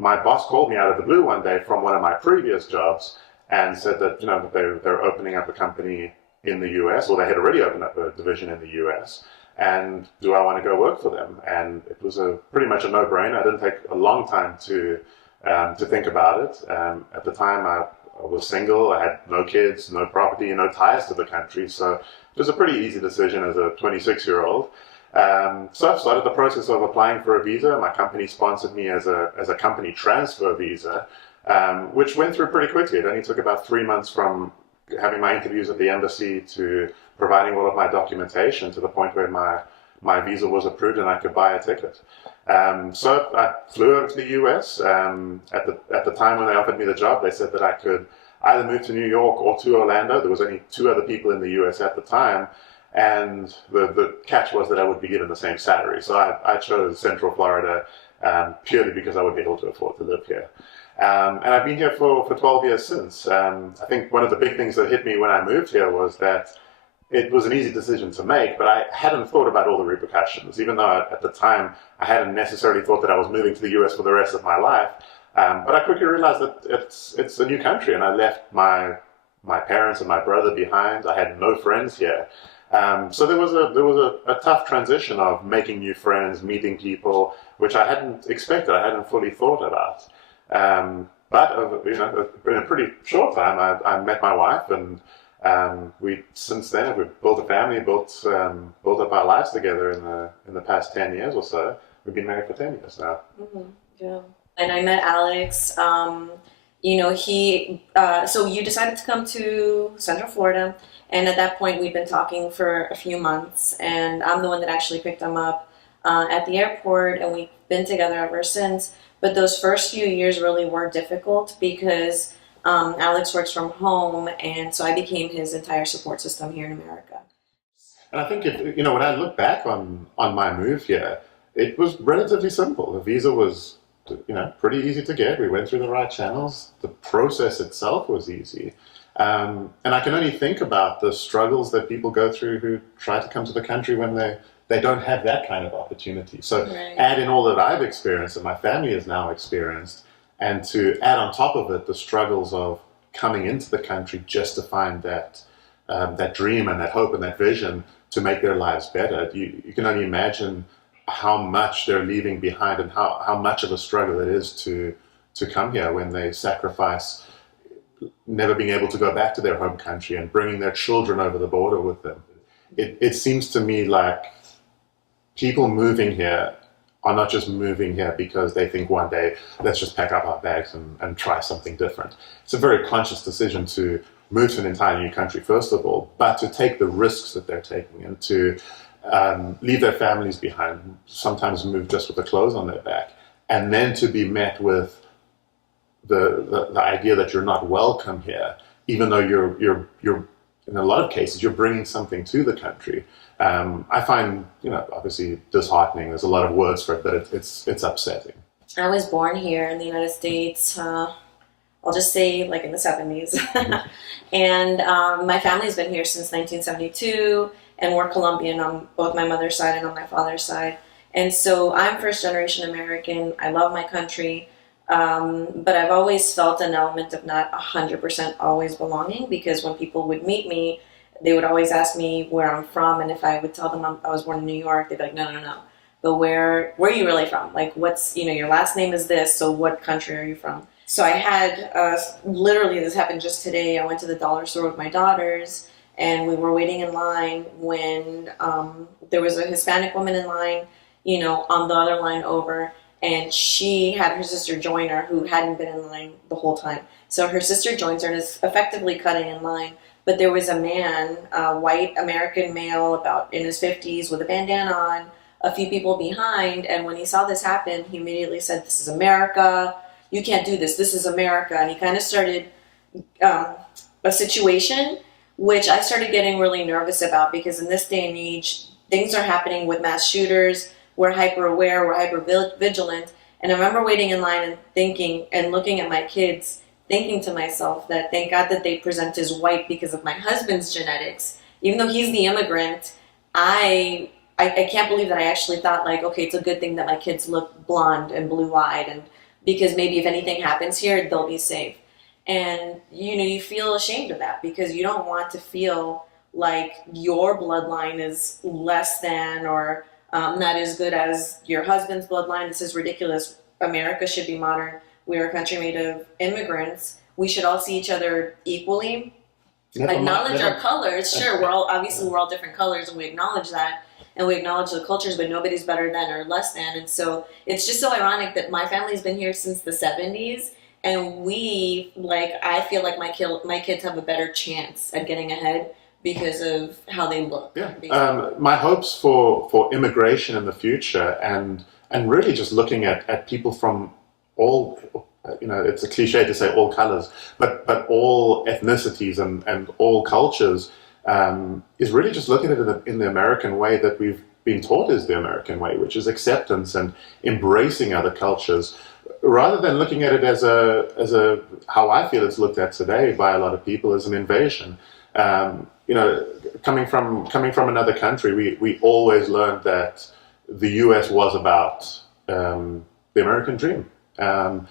my boss called me out of the blue one day from one of my previous jobs and said that, they're opening up a company in the US, or they had already opened up a division in the US, and do I want to go work for them? And it was pretty much a no-brainer. It didn't take a long time to think about it. At the time, I was single. I had no kids, no property, no ties to the country. So it was a pretty easy decision as a 26-year-old. So I started the process of applying for a visa. My company sponsored me as a company transfer visa, which went through pretty quickly. It only took about 3 months from having my interviews at the embassy to providing all of my documentation to the point where my visa was approved and I could buy a ticket. So I flew over to the US. At the time when they offered me the job, they said that I could either move to New York or to Orlando. There was only 2 other people in the US at the time, and the catch was that I would be given the same salary. So I chose Central Florida purely because I would be able to afford to live here. And I've been here for 12 years since. I think one of the big things that hit me when I moved here was that it was an easy decision to make, but I hadn't thought about all the repercussions, even though at the time I hadn't necessarily thought that I was moving to the US for the rest of my life. But I quickly realized that it's a new country, and I left my parents and my brother behind. I had no friends here. So there was a tough transition of making new friends, meeting people, which I hadn't expected, I hadn't fully thought about. But in a pretty short time, I met my wife, and since then we've built a family, built up our lives together in the past 10 years or so. We've been married for 10 years now. Mm-hmm. Yeah. And I met Alex. So you decided to come to Central Florida, and at that point we'd been talking for a few months, and I'm the one that actually picked him up at the airport, and we've been together ever since. But those first few years really were difficult because Alex works from home, and so I became his entire support system here in America. And I think when I look back on my move here, it was relatively simple. The visa was pretty easy to get. We went through the right channels. The process itself was easy. And I can only think about the struggles that people go through who try to come to the country when they don't have that kind of opportunity. So Right. add in all that I've experienced and my family has now experienced, and to add on top of it the struggles of coming into the country just to find that dream and that hope and that vision to make their lives better. You can only imagine how much they're leaving behind and how much of a struggle it is to come here when they sacrifice never being able to go back to their home country and bringing their children over the border with them. It seems to me like people moving here are not just moving here because they think one day, let's just pack up our bags and try something different. It's a very conscious decision to move to an entirely new country, first of all, but to take the risks that they're taking and to leave their families behind, sometimes move just with the clothes on their back, and then to be met with the idea that you're not welcome here, even though you're in a lot of cases, you're bringing something to the country. I find, obviously disheartening. There's a lot of words for it, but it's upsetting. I was born here in the United States. I'll just say like in the 70s. And my family's been here since 1972, and we're Colombian on both my mother's side and on my father's side. And so I'm first generation American. I love my country. But I've always felt an element of not 100% always belonging, because when people would meet me, they would always ask me where I'm from, and if I would tell them I was born in New York, they'd be like, no. But where are you really from? Like, what's, your last name is this, so what country are you from? So I had, literally this happened just today. I went to the dollar store with my daughters, and we were waiting in line when there was a Hispanic woman in line, on the other line over, and she had her sister join her who hadn't been in line the whole time. So her sister joins her and is effectively cutting in line. But there was a man, a white American male, about in his 50s with a bandana on, a few people behind. And when he saw this happen, he immediately said, "This is America. You can't do this. This is America." And he kind of started a situation which I started getting really nervous about, because in this day and age, things are happening with mass shooters. We're hyper aware, we're hyper vigilant. And I remember waiting in line and thinking and looking at my kids, thinking to myself that thank God that they present as white because of my husband's genetics. Even though he's the immigrant, I can't believe that I actually thought, like, okay, it's a good thing that my kids look blonde and blue-eyed and because maybe if anything happens here, they'll be safe. And you feel ashamed of that because you don't want to feel like your bloodline is less than or not as good as your husband's bloodline. This is ridiculous. America should be modern. We're a country made of immigrants. We should all see each other equally. Acknowledge our colors. Sure, we're all different colors, and we acknowledge that, and we acknowledge the cultures, but nobody's better than or less than. And so it's just so ironic that my family's been here since the 70s, and I feel like my kids have a better chance at getting ahead because of how they look. Yeah. My hopes for immigration in the future, and really just looking at people from all, it's a cliche to say all colors, but all ethnicities and all cultures, is really just looking at it in the American way that we've been taught is the American way, which is acceptance and embracing other cultures, rather than looking at it as a how I feel it's looked at today by a lot of people, as an invasion. Coming from another country, we always learned that the U.S. was about the American dream, and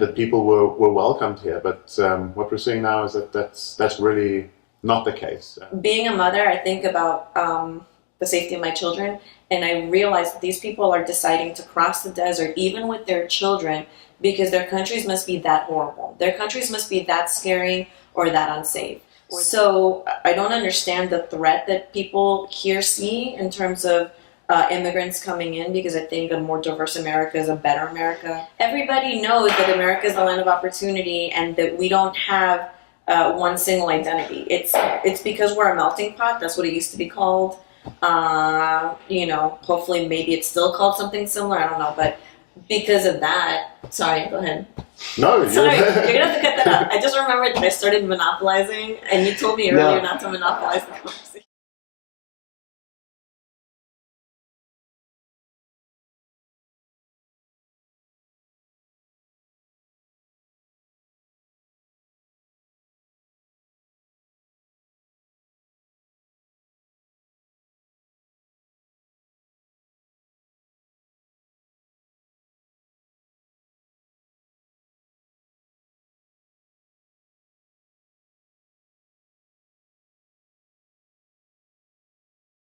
that people were welcomed here. But what we're seeing now is that that's really not the case. Being a mother, I think about the safety of my children, and I realize that these people are deciding to cross the desert, even with their children, because their countries must be that horrible. Their countries must be that scary or that unsafe. So I don't understand the threat that people here see in terms of immigrants coming in, because I think a more diverse America is a better America. Everybody knows that America is the land of opportunity and that we don't have one single identity. It's because we're a melting pot. That's what it used to be called. Hopefully maybe it's still called something similar. I don't know, but because of that, sorry, go ahead. No, sorry, you're gonna have to cut that out. I just remembered that I started monopolizing, and you told me earlier not to monopolize the conversation.